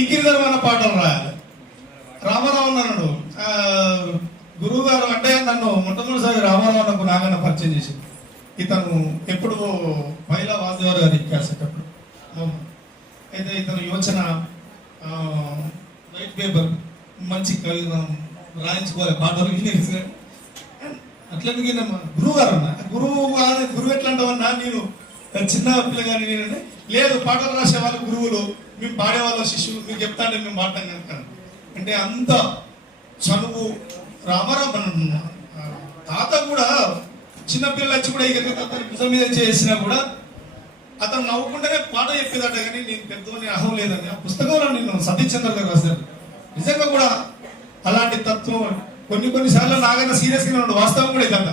ఇక్కిరిధరం అన్న పాటలు రాయాలి. రామారావు అన్నాడు. గురువు గారు అంటే నన్ను మొట్టమొదటిసారి రామారావు అన్నకు నాగన్న పరిచయం చేసింది ఇతను ఎప్పుడు మహిళా వాసుదేవర్ గారు క్యాసెట్ అవును. అయితే ఇతను యోచన వైట్ పేపర్ మంచి కవి రాయించుకోవాలి పాటలు అట్లా అట్లనే గురువు గారు అన్న. గురువు గారు గురువు ఎట్లా అంటావన్నా? నేను చిన్న పిల్లగాని నేనంటే లేదు పాటలు రాసే వాళ్ళు గురువులు. మేము పాడే వాళ్ళ శిష్యులు మీకు చెప్తాంటే మేము పాడతాం కనుక అంటే అంత చనువు రామారావు తాత కూడా చిన్నపిల్లలు వచ్చి కూడా ఇక అతను భుజం మీద చేసినా కూడా అతను నవ్వుకుంటేనే పాట చెప్పేదట కానీ నేను పెద్దోని అహం లేదని. ఆ పుస్తకంలో నేను సతీష్ చంద్ర గారు రాశాను నిజంగా కూడా అలాంటి తత్వం కొన్ని కొన్ని సార్లు నాగన్న సీరియస్గా వాస్తవం కూడా ఇదంట.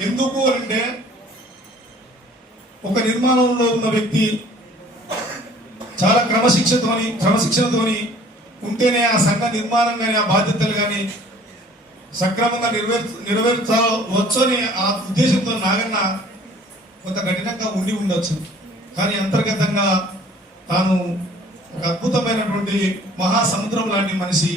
ఎందుకు అంటే ఒక నిర్మాణంలో ఉన్న వ్యక్తి క్రమశిక్షతోని క్రమశిక్షణతోని ఉంటేనే ఆ సంఘ నిర్మాణం కానీ ఆ బాధ్యతలు కానీ సక్రమంగా నెరవేర్ నెరవేర్చవచ్చు ఆ ఉద్దేశంతో నాగన్న కొంత కఠినంగా ఉండి ఉండొచ్చు. కానీ అంతర్గతంగా తాను ఒక అద్భుతమైనటువంటి మహాసముద్రం లాంటి మనిషి.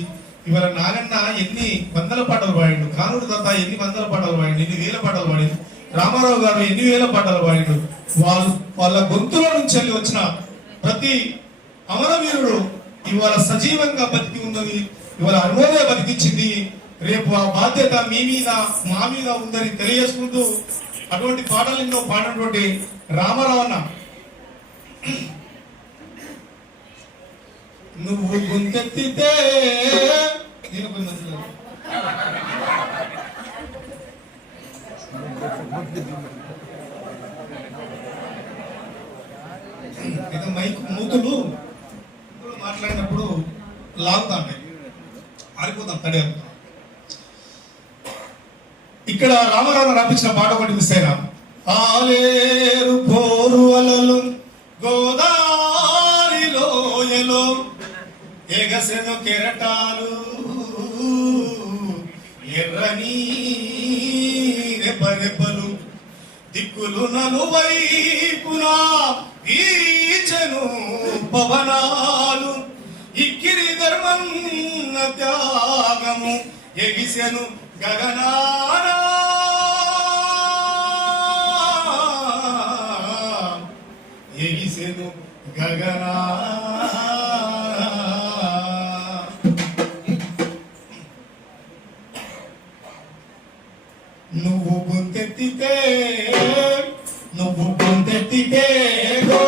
ఇవాళ నాగన్న ఎన్ని వందల పాటలు పాడిండు కానుడు దత్త ఎన్ని వందల పాటలు పాడిండు ఎన్ని వేల పాటలు పాడిండు రామారావు గారు ఎన్ని వేల పాటలు పాడిండు. వాళ్ళు వాళ్ళ గొంతుల నుంచి వెళ్ళి వచ్చిన ప్రతి అమరవీరుడు ఇవాళ సజీవంగా బతికి ఉన్నది ఇవాళ అనుభవే బతికించింది రేపు ఆ బాధ్యత మీ మీద మా మీద ఉందని తెలియజేసుకుంటూ అటువంటి పాటలు ఎన్నో పాడినటువంటి రామారావు నువ్వు గుంతెత్తితే మాట్లాడినప్పుడు లాగుతాండి. ఆరిపోతాం తడి ఇక్కడ రామారావు రాపించిన పాట ఒకటి మిస్ అయినా. ఆలేరు పోరు అలలు గోదావరి లోయలో ఎగసెను కెరటాలు ఎర్రని రెపరెపలు దిక్కులు నలువైపున ఈచెను పవనాలు ధర్మన్న త్యాగము ఎగిసెను గగనాన. ఎగిసెను గగనా నువ్వు గొంతెత్తితే నువ్వు గొంతెత్తితే గో